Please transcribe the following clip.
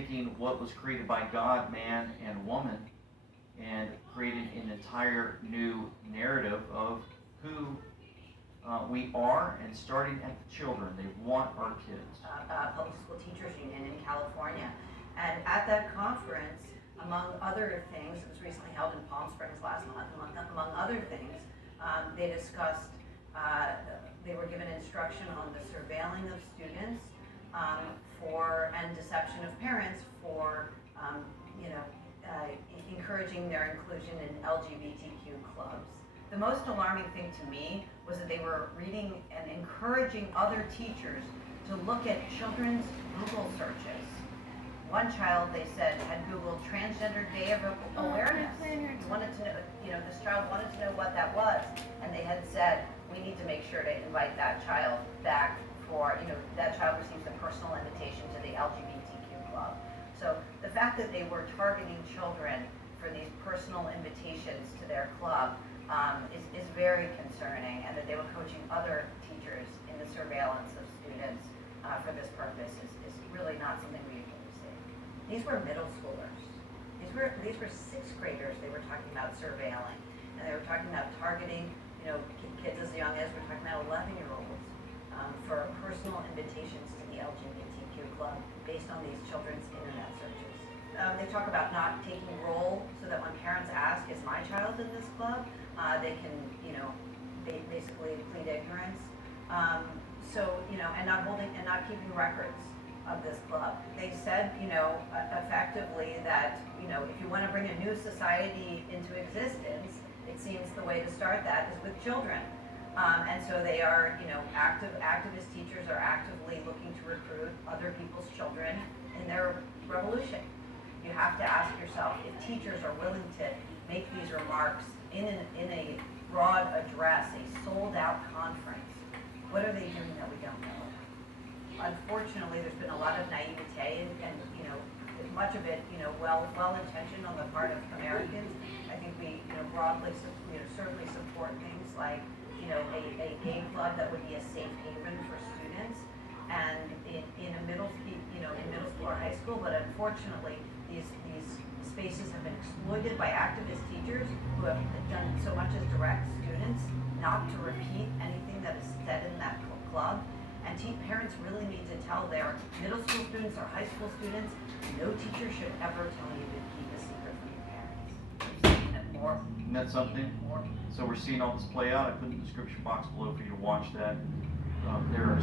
taking what was created by God, man and woman, and creating an entire new narrative of who we are, and starting at the children. They want our kids. Public School Teachers Union in California. And at that conference, among other things, it was recently held in Palm Springs last month, among other things, they discussed, they were given instruction on the surveilling of students and deception of parents for, encouraging their inclusion in LGBTQ clubs. The most alarming thing to me was that they were reading and encouraging other teachers to look at children's Google searches. One child, they said, had Googled Transgender Day of Awareness. Wanted to know, this child wanted to know what that was, and they had said, we need to make sure to invite that child back for, that child receives a personal invitation to the LGBTQ club. So the fact that they were targeting children for these personal invitations to their club is very concerning, and that they were coaching other teachers in the surveillance of students for this purpose is really not something we usually see. These were middle schoolers. These were sixth graders they were talking about surveilling, and they were talking about targeting, kids as young as, we're talking about 11-year-olds for personal invitations to the LGBTQ club based on these children's internet searches. They talk about not taking roll, so that when parents ask, is my child in this club, they can, basically plead ignorance. And not keeping records of this club. They said, effectively that, if you want to bring a new society into existence, it seems the way to start that is with children. And so they are, activist teachers are actively looking to recruit other people's children in their revolution. You have to ask yourself, if teachers are willing to make these remarks in a broad address, a sold-out conference, what are they doing that we don't know? Unfortunately, there's been a lot of naivete and much of it, well-intentioned on the part of Americans. I think we, broadly, certainly support things like, a gay club that would be a safe haven for students, and in middle school or high school. But unfortunately, these spaces have been exploited by activist teachers who have done so much as direct students not to repeat anything that is said in that club. And parents really need to tell their middle school students or high school students, no teacher should ever tell you to keep a secret from your parents. Isn't that something? So we're seeing all this play out. I put in the description box below for you to watch that. There are